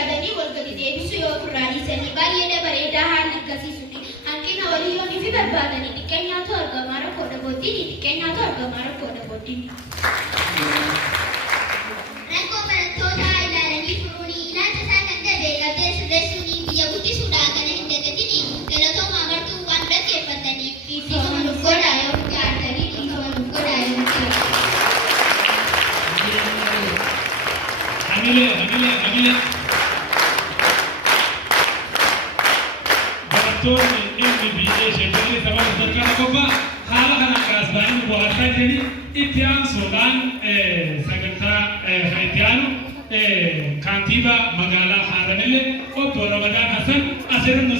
yaadanii wal gadi deebisuu yoo ofirraa dhiisanii baay'ee bareedaa haalli akkasiisuti. Hanqina waliyyoonii fi barbaadanii xiqqeenyaatu argamaa rakkoo dhabootiin xiqqeenyaatu argamaa rakkoo dhabootiin. Rakkoo barattootaa ilaalanii furuunii ilaalcha isaa kan ta'e qabdee sirreessuunii biyya guddisuudhaan kana hin dagatiin galatoomaa martuu waan dhaggeeffataniif dhiifama nuuf godhaa yoo gaartanii dhiifama nuuf godhaa yoo Amile. Barattoonni MBA sheekonni sababa sarkana kophaa haala kanaan kaasbaanii bu'aataa jedhanii itti aansuudhaan sagantaa itti aanu kantiibaa magaalaa Haaranillee obbo Ramadaan Hassan asirratti